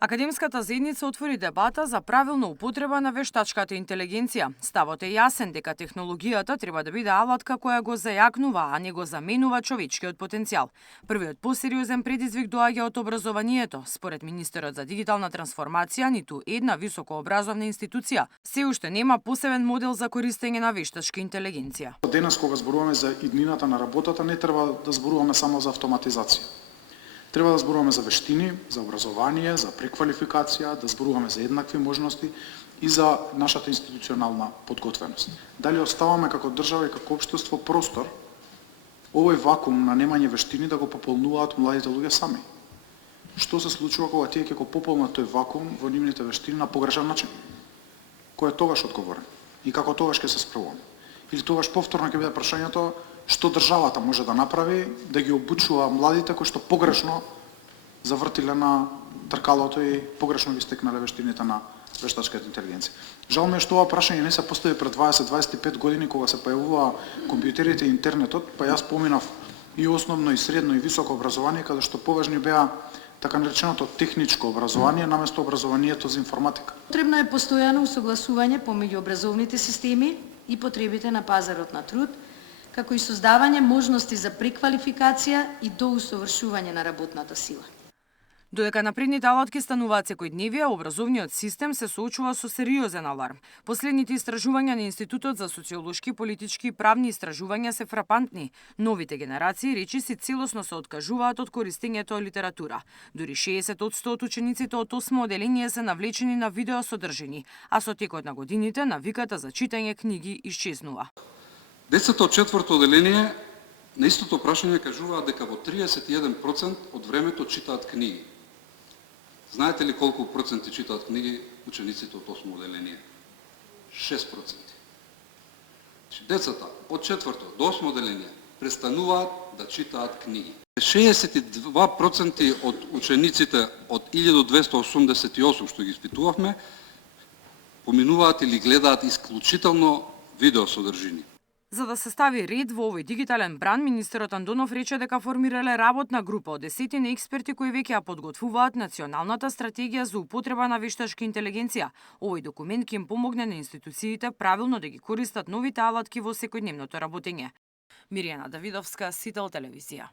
Академската заедница отвори дебата за правилна употреба на вештачката интелигенција. Ставот е јасен дека технологијата треба да биде алатка која го зајакнува, а не го заменува човечкиот потенцијал. Првиот посериозен предизвик доаѓа од образованието. Според министерот за дигитална трансформација, ниту една високообразовна институција се уште нема посебен модел за користење на вештачка интелигенција. Денес кога зборуваме за иднината на работата, не треба да зборуваме само за автоматизација. Треба да зборуваме за вештини, за образование, за преквалификација, да зборуваме за еднакви можности и за нашата институционална подготвеност. Дали оставаме како држава и како општество простор овој вакуум на немање вештини да го пополнуваат младите луѓе сами? Што се случува кога тие ќе го пополнат тој вакуум во нивните вештини на погрешен начин? Кој е тогаш одговорен? И како тогаш ќе се справуваме? Или тогаш повторно ќе биде прашањето што државата може да направи да ги обучува младите кои што погрешно завртиле на тркалото и погрешно ги стекнале вештините на вештачката интелигенција. Жал ми е што ова прашање не се постави пред 20-25 години кога се појавува компјутерите и интернетот, па јас поминав и основно и средно и високо образование каде што поважни беа така нареченото техничко образование наместо образованието за информатика. Потребно е постојано усогласување помеѓу образовните системи и потребите на пазарот на труд, како и создавање можности за преквалификација и доусовршување на работната сила. Додека напредните алатки стануваат секојдневие, образовниот систем се соочува со сериозен аларм. Последните истражувања на Институтот за социолошки, политички и правни истражувања се фрапантни. Новите генерации речиси целосно се откажуваат од користењето од литература. Дури 60% од учениците од 8 оделение се навлечени на видео содржини, а со текот на годините навиката за читање книги исчезнува. Децата од 4-то оделение на истото прашање кажуваат дека во 31% од времето читаат книги. Знаете ли колку проценти читаат книги учениците од 8 оделение? 6%. Децата од 4-то до 8 оделение престануваат да читаат книги. 62% од учениците од 1288 што ги испитувавме поминуваат или гледаат исклучително видео содржини. За да се стави ред во овој дигитален бран, министерот Андонов рече дека формирале работна група од 10 експерти кои веќе ја подготвуваат националната стратегија за употреба на вештачка интелигенција. Овој документ ќе им помогне на институциите правилно да ги користат новите алатки во секојдневното работење. Миријана Давидовска, Сител телевизија.